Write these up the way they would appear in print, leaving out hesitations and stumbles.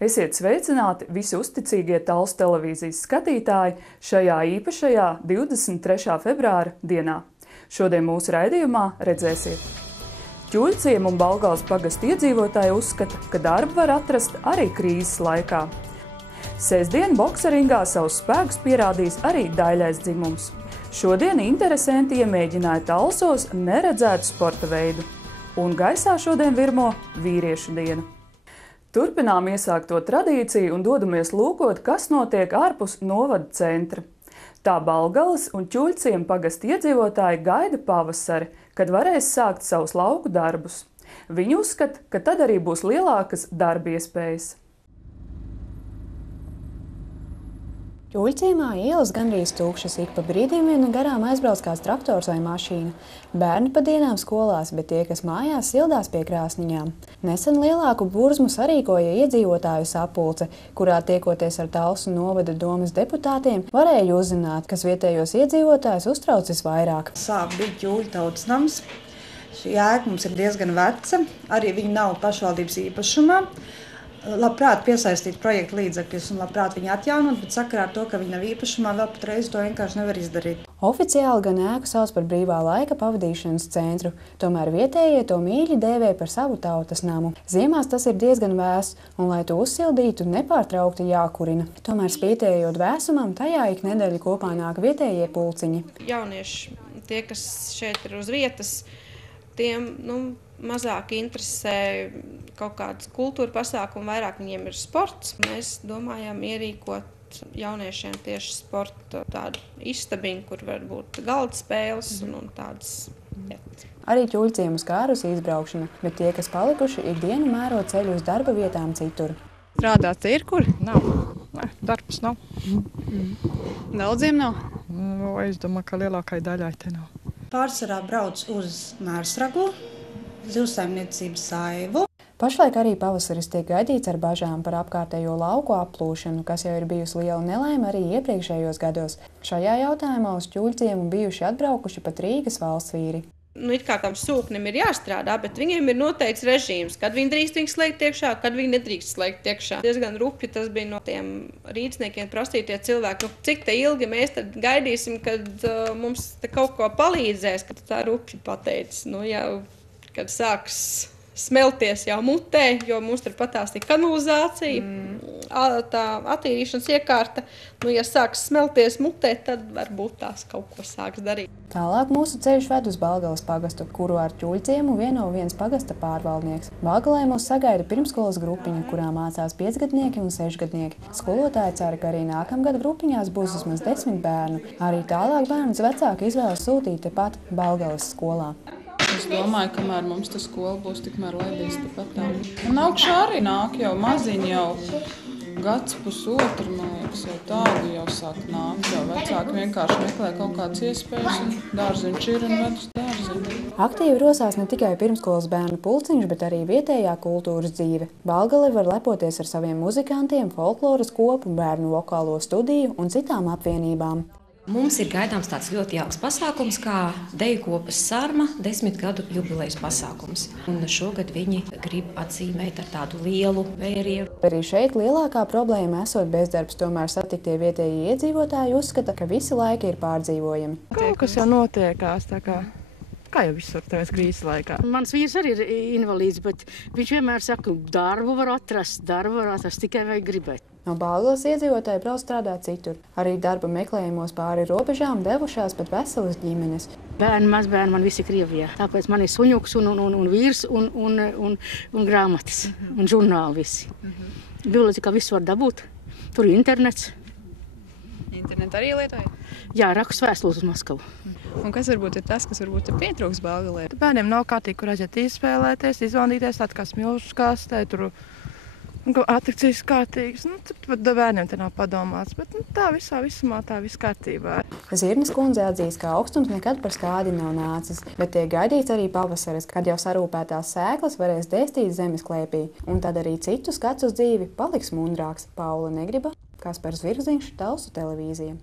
Esiet sveicināti visi uzticīgie Talsu televīzijas skatītāji šajā īpašajā 23. februāra dienā. Šodien mūsu raidījumā redzēsiet. Ķuļciemu un Balgales pagasta iedzīvotāji uzskata, ka darbu var atrast arī krīzes laikā. Sestdien bokseringā savus spēkus pierādīs arī daļais dzimums. Šodien interesanti iemēģināja Talsos neredzētu sporta veidu. Un gaisā šodien virmo vīriešu dienu. Turpinām iesākto tradīciju un dodamies lūkot, kas notiek ārpus novada centra. Tā Balgales un Ķuļciemu pagasta iedzīvotāji gaida pavasari, kad varēs sākt savus lauku darbus. Viņi uzskata, ka tad arī būs lielākas darba iespējas. Ķuļciemā ielas gandrīz tukšas, ik pa brīdim vien garām aizbrauc kāds traktors vai mašīna. Bērni pa dienām skolās, bet tie, kas mājās, sildās pie krāsniņām. Nesen lielāku burzmu sarīkoja iedzīvotāju sapulce, kurā tiekoties ar Talsu novada domes deputātiem, varēja uzzināt, kas vietējos iedzīvotājus uztrauc visvairāk. Sāk bija Ķuļu tautas nams. Šī ēka mums ir diezgan veca, arī viņa nav pašvaldības īpašumā. Labprāt piesaistīt projektu līdzekļus un labprāt viņu atjaunot, bet sakarā ar to, ka viņi nav īpašumā, vēl patreiz to vienkārši nevar izdarīt. Oficiāli gan ēku sauc par brīvā laika pavadīšanas centru, tomēr vietējie to mīļi dēvē par savu tautas namu. Ziemās tas ir diezgan vēss, un lai to uzsildītu, nepārtraukti jākurina. Tomēr spītējot vēsumam, tajā ik nedēļu kopā nāk vietējie pulciņi. Jaunieši, tie, kas šeit ir uz vietas, tiem mazāk interesē kaut kādas kultūra pasākumi, vairāk viņiem ir sports. Mēs domājam ierīkot jauniešiem tieši sporta tādu istabiņu, kur var būt galda spēles un tādas lietas. Arī Ķuļciemu skārus izbraukšana, bet tie, kas palikuši, ikdienu mēro ceļu uz darba vietām citur. Strādāt ir kur? Nav. Darbs nav. Daudziem nav? Es domāju, ka lielākai daļai te nav. Pārsvarā brauc uz Mērsragu, zivsaimniecības saivu. Pašlaik arī pavasaris tiek gaidīts ar bažām par apkārtējo lauku aplūšanu, kas jau ir bijusi liela nelaime arī iepriekšējos gados. Šajā jautājumā uz Ķuļciemu bijuši atbraukuši pat Rīgas valstsvīri. It kā tam sūknim ir jāstrādā, bet viņiem ir noteikts režīms, kad viņi drīkst viņu slēgt iekšā, kad viņi nedrīkst slēgt iekšā. Diezgan rupji tas bija no tiem rīcniekiem prasītie cilvēki. Cik te ilgi mēs tad gaidīsim, kad mums te kaut ko palīdzēs, kad tā rupji pateica, kad sāks smelties jau mutē, jo mums tur patās ir kanalizācija, tā attīrīšanas iekārta. Ja sāks smelties mutē, tad varbūt tās kaut ko sāks darīt. Tālāk mūsu ceļš ved uz Balgales pagastu, kuru ar Ķuļciemu vieno viens pagasta pārvaldnieks. Balgalē mūs sagaida pirmskolas grupiņa, kurā mācās 5-gadnieki un 6-gadnieki. Skolotāji cer, ka arī nākamgad grupiņās būs vismaz 10 bērnu. Arī tālāk bērnus vecāki izvēlas sūtīt tepat Balgales skolā. Es domāju, kamēr mums ta skola būs, tikmēr laidīs tepat tā. Un augšā arī nāk jau maziņi, jau gads pusotru, man liekas, jau tādu jau sāk nākt. Jau vecāki vienkārši meklē kaut kādas iespējas un dārziņš ir un ved uz dārziņu. Aktīvi rosās ne tikai pirmskolas bērnu pulciņš, bet arī vietējā kultūras dzīve. Balgale var lepoties ar saviem muzikantiem, folkloras kopu, bērnu vokālo studiju un citām apvienībām. Mums ir gaidāms tāds ļoti jauks pasākums, kā Deju kopas Sarma 10 gadu jubilejas pasākums. Un šogad viņi grib atzīmēt ar tādu lielu vērieru. Arī šeit lielākā problēma esot bezdarbs, tomēr satiktie vietējie iedzīvotāji uzskata, ka visi laiki ir pārdzīvojami. Kaut kas jau notiekās, tā kā jau visur tajās krīzes laikā. Mans vīrs arī ir invalīds, bet viņš vienmēr saka, darbu var atrast, tikai vajag gribēt. No Balgales iedzīvotāji brauc strādāt citur. Arī darba meklējumos pāri robežām devušās pat veselas ģimenes. Bērni, mazbērni man visi Krievijā. Tāpēc man ir suņuks un vīrs un grāmatas un žurnāli visi. Bibliotēkā visu var dabūt. Tur ir internets. Internetu arī lietoja? Jā, rakstu vēstules uz Maskavu. Un kas varbūt ir tas, kas varbūt pietrūks Balgalē? Bērniem nav kārtīgi, kur aiziet izspēlēties, izvandīties, tād kā smilšu kastē, tur atrakcijas kārtīgas. Tad bērniem te nav padomāts, bet tā visumā tā viss kārtībā. Zirnes kundze atzīst, ka augstums nekad par skādi nav nācis, bet tiek gaidīts arī pavasaris, kad jau sarūpētās sēklas varēs dēstīt zemes klēpī, un tad arī citu skats uz dzīvi paliks mundrāks. Paula Negriba, Kaspars Virziņš, Talsu televīzija.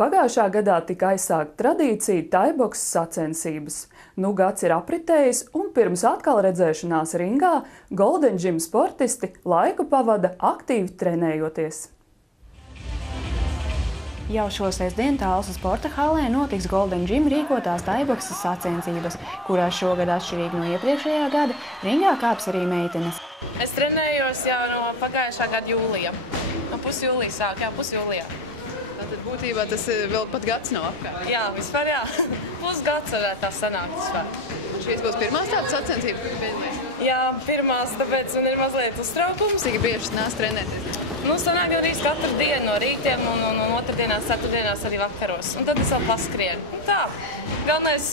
Pagājušā gadā tika aizsākta tradīcija taibokses sacensības. Nu gads ir apritējis, un pirms atkal redzēšanās ringā Golden Gym sportisti laiku pavada aktīvi trenējoties. Jau šo sestdienu Talsu sporta halē notiks Golden Gym rīkotās taibokses sacensības, kurās šogad atšķirīgi no iepriekšējā gada ringā kāps arī meitenes. Es trenējos jau no pagājušā gada jūlija. No pusjūlija sāk, jā, pusjūlijā. Tātad būtībā tas vēl pat gads nav apkārt? Jā, vispār jā. Pusgads varētu tā sanākt vispār. Šīs būs pirmās tādas sacensības, kur piedalīsies? Jā, pirmās, tāpēc man ir mazliet uztraukums. Cik bieži nāc trenēties? Nu, sanāk arī katru dienu no rītiem un otrdienās, ceturtdienās arī vakaros. Un tad es vēl paskrienu. Un tā, galvenais,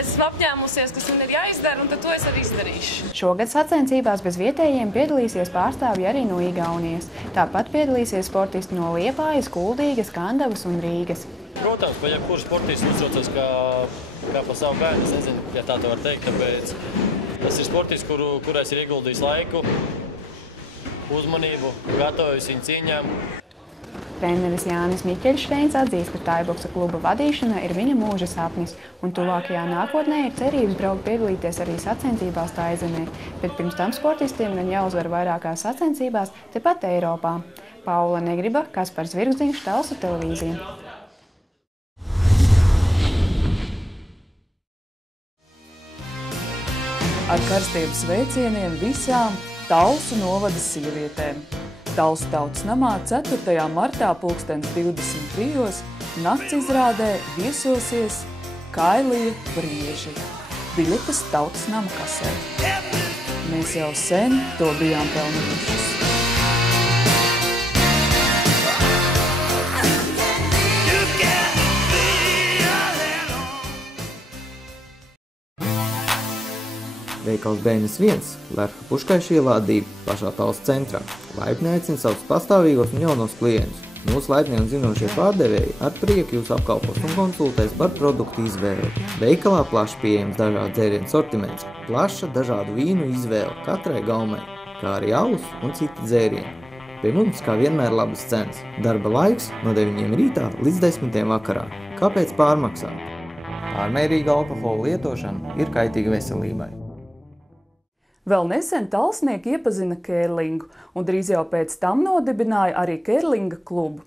esmu apņēmusies, kas man ir jāizdara, un tad to es arī izdarīšu. Šogad sacensībās bez vietējiem piedalīsies pārstāvji arī no Igaunijas. Tāpat piedalīsies sportisti no Liepājas, Kuldīgas, Kandavas un Rīgas. Protams, pa jebkurš sportists uztraucas kā pa savu bērnu, es nezinu, ja tā var teikt, tāpēc tas ir sportists, kurais ir ieguldījis laiku, uzmanību, gatavojas viņu cīņām. Treneris Jānis Miķeļšteins atzīst, ka taiboksa kluba vadīšana ir viņa mūža sapnis, un tuvākajā nākotnē ir cerības braukt piedalīties arī sacensībās Taizemē, bet pirms tam sportistiem gan jāuzvar vairākās sacensībās tepat Eiropā. Paula Negriba, Kaspars Virgziņš, Talsu televīzija. Ar karstiem sveicieniem visām Talsu novada sievietēm. Talsu tautas namā 4. martā 2023. nakts izrādē viesosies Kailija Brieži, biļetes tautas nama kasē. Mēs jau sen to bijām pelnījušas. Veikals Bēnes 1, Lerha Puškaiša ielā 2, pašā Talsu centrā. Laipni aicina savus pastāvīgos un jaunos klientus. Mūsu laipnie un zinošie pārdevēji ar prieku jūs apkalpos un konsultēs par produktu izvēli. Veikalā plaši pieejams dažādu dzērienu sortiments, plaša dažādu vīnu izvēle katrai gaumai, kā arī alus un citi dzērieni. Pie mums, kā vienmēr, labas cenas. Darba laiks no 9 rītā līdz 10 vakarā. Kāpēc pārmaksāt? Pārmērīga alkohola lietošana ir kaitīga veselībai. Vēl nesen talsnieki iepazina kērlingu, un drīz jau pēc tam nodibināja arī kērlinga klubu.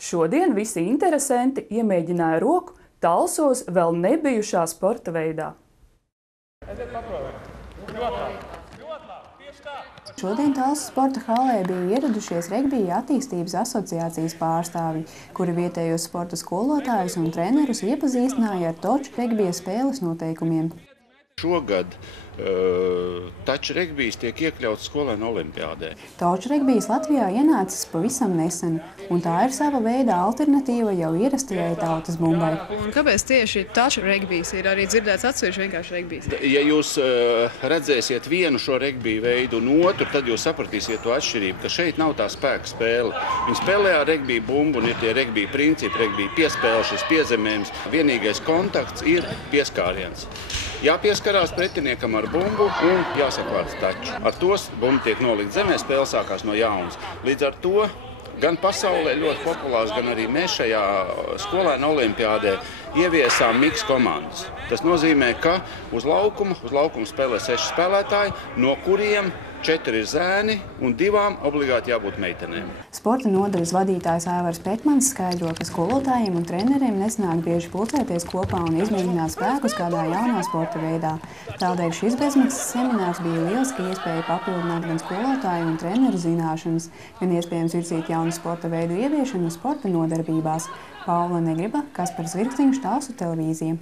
Šodien visi interesanti iemēģināja roku Talsos vēl nebijušā sporta veidā. Šodien Talsu sporta halē bija ieradušies Regbija attīstības asociācijas pārstāvji, kuri vietējos sporta skolotājus un trenerus iepazīstināja ar toču regbija spēles noteikumiem. Šogad taču regbijs tiek iekļauts skolēnu olimpiādē. Toču regbijs Latvijā ienācis pavisam nesen, un tā ir sava veida alternatīva jau ierastajai tautas bumbai. Un kāpēc tieši toču regbijs ir arī dzirdēts atsevišķi vienkārši regbijs? Ja jūs redzēsiet vienu šo regbiju veidu un otru, tad jūs sapratīsiet to atšķirību, ka šeit nav tā spēka spēle. Viņi spēlē ar regbiju bumbu un ir tie regbiju principi, regbiju piespēle, šis piezemējums. Vienīgais kontakts ir pieskāriens. Jāpieskarās pretiniekam ar bumbu un jāsaklāts taču. Ar tos bumbu tiek nolikt zemē, spēle sākās no jaunas. Līdz ar to gan pasaulē ļoti populārs, gan arī mēs šajā skolēnu olimpiādē ieviesām miks komandas. Tas nozīmē, ka uz laukuma spēlē 6 spēlētāji, no kuriem 4 ir zēni un 2 obligāti jābūt meitenēm. Sporta nodaļas vadītājs Aivars Pekmans skaidro, ka skolotājiem un treneriem nesanāk bieži pulcēties kopā un izmēģināt spēkus kādā jaunā sporta veidā. Tādēļ šis bezmaksas seminārs bija lieliska iespēja papildināt gan skolotāju un treneru zināšanas, gan iespējams virzīt jaunu sporta veidu ieviešanu sporta nodarbībās. Paula Negriba, Kaspars Virgziņš, Talsu televīzija.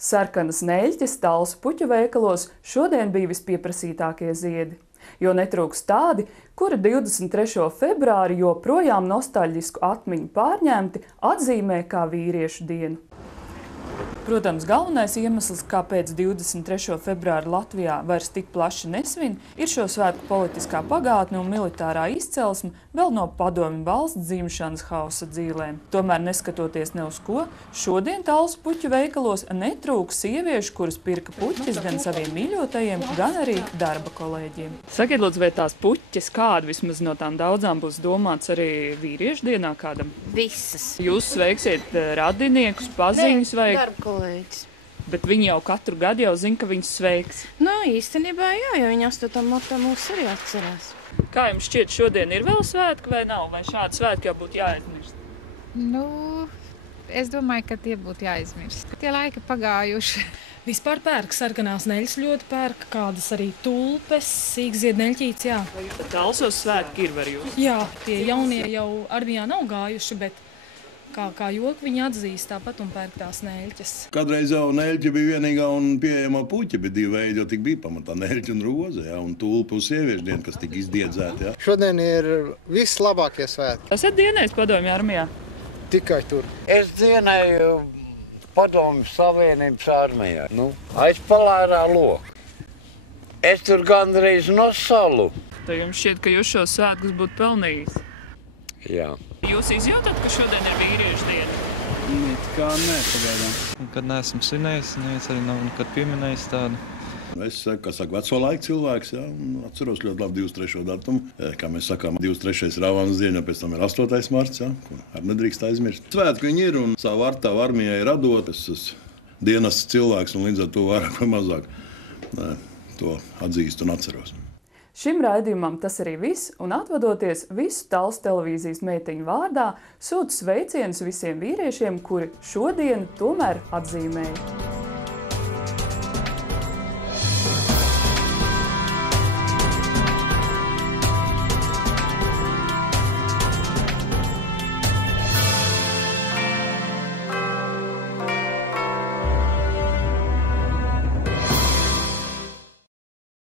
Sarkanas neļķes Talsu puķu veikalos šodien bija vispieprasītākie ziedi, jo netrūks tādi, kuri 23. februāri joprojām nostalģisku atmiņu pārņemti atzīmē kā vīriešu dienu. Protams, galvenais iemesls, kāpēc 23. februāra Latvijā vairs tik plaši nesvin, ir šo svētku politiskā pagātne un militārā izcelsme vēl no padomju valsts dzimšanas hausa dzīlēm. Tomēr, neskatoties ne uz ko, šodien Talsu puķu veikalos netrūks sieviešu, kuras pirka puķis gan saviem mīļotajiem, gan arī darba kolēģiem. Sakiet, lūdzu, vai tās puķes kādu vismaz no tām daudzām būs domāts arī vīriešu dienā kādam? Visas. Jūs sveiksiet radiniekus, paziņus vai... Darba kolēģis. Bet viņi jau katru gadu jau zina, ka viņus sveiks. Nu, īstenībā jā, jo viņi 8. martā mūs arī atcerās. Kā jums šķiet, šodien ir vēl svētki vai nav? Vai šādi svētki jau būtu jāaizmirst? Nu, es domāju, ka tie būtu jāaizmirst. Tie laiki pagājuši. Vispār pērk sarkanās neļas ļoti pērk, kādas arī tulpes, sīkziedneļķītes, jā. Vai tad Talsos svētki ir var jūs? Jā, tie jaunie jau armijā nav gājuši, bet kā joku viņi atzīst tāpat un pērk tās neļķes. Kadreiz jau neļķi bija vienīgā un pieejamā puķa, bet divi veidi jau tik bija pamatā neļķi un roze, jā, un tulpa uz sieviešu dienu, kas tika izdiedzēta, jā. Šodien ir vislabākie svētki. Esat dienējis padomju armijā? Tikai tur. Es dienēju Padomju Savienības armijā, aizpalērā loku. Es tur gandrīz nosalu. Tad jums šķiet, ka jūs šos svētkus būtu pelnījis? Jā. Jūs izjūtat, ka šodien ir vīriešu diena? Kā nē, pagaidām. Kad neesmu svinējis, neviens arī nav nekad pieminējis tādu. Es saku, veco laiku cilvēks, jā, un atceros ļoti labi 23. datumu. Kā mēs sakām, 23. ir Rāvānas diena, pēc tam ir 8. marts, jā, ko arī nedrīkst aizmirst. Svētki viņi ir un savu vārtāvu armijai radot. Es esmu dienas cilvēks un līdz ar to vairāk vai mazāk to atzīstu un atceros. Šim raidījumam tas arī viss, un atvadoties visu Talsu televīzijas meitiņu vārdā, sūtu sveicienus visiem vīriešiem, kuri šodienu tomēr atzīmēja.